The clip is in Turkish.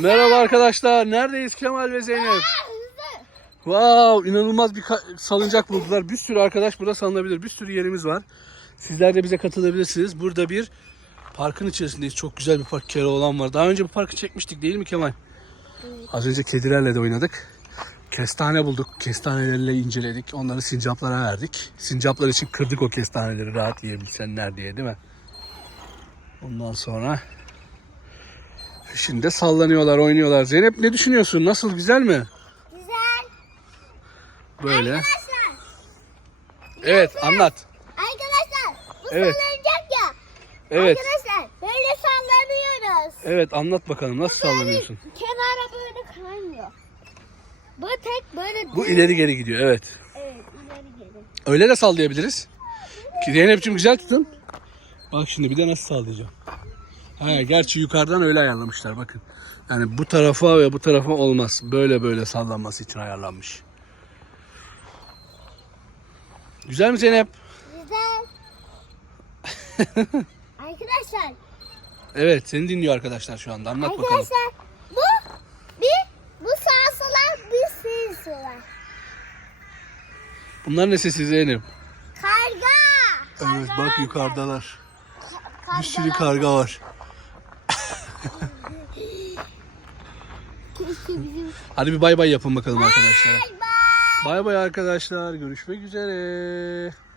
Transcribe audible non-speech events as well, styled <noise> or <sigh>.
Merhaba arkadaşlar. Neredeyiz Kemal ve Zeynep? Wow, inanılmaz bir salıncak buldular. Bir sürü arkadaş burada salınabilir. Bir sürü yerimiz var. Sizler de bize katılabilirsiniz. Burada bir parkın içerisindeyiz. Çok güzel bir park Keloğlan var. Daha önce bu parkı çekmiştik değil mi Kemal? Az önce kedilerle de oynadık. Kestane bulduk. Kestanelerle inceledik. Onları sincaplara verdik. Sincaplar için kırdık o kestaneleri rahat yiyebilsinler diye değil mi? Ondan sonra şimdi sallanıyorlar, oynuyorlar. Zeynep ne düşünüyorsun? Nasıl? Güzel mi? Güzel. Böyle. Arkadaşlar. Evet, anlat. Arkadaşlar. Bu Evet. sallanacak ya. Evet. Arkadaşlar böyle sallanıyoruz. Evet, anlat bakalım. Nasıl Böyle sallanıyorsun? Kenara böyle kaymıyor. Bu tek böyle Bu ileri geri gidiyor. Evet. Evet ileri geri. Öyle de sallayabiliriz. Zeynep'ciğim güzel tutun. Bak şimdi bir de nasıl sallayacağım. Ha, gerçi yukarıdan öyle ayarlamışlar bakın. Yani bu tarafa ve bu tarafa olmaz. Böyle böyle sallanması için ayarlanmış. Güzel mi Zeynep? Güzel. <laughs> Arkadaşlar. Evet seni dinliyor arkadaşlar şu anda. Anlat bakalım. Arkadaşlar bu bir bu sağ sular bir sığ sular. Bunlar ne sesi Zeynep? Karga. Evet bak yukarıdalar. Bir sürü Kargalar. karga var. <laughs> Hadi bir bay bay yapın bakalım arkadaşlar. Bay bay. Arkadaşlar. Görüşmek üzere.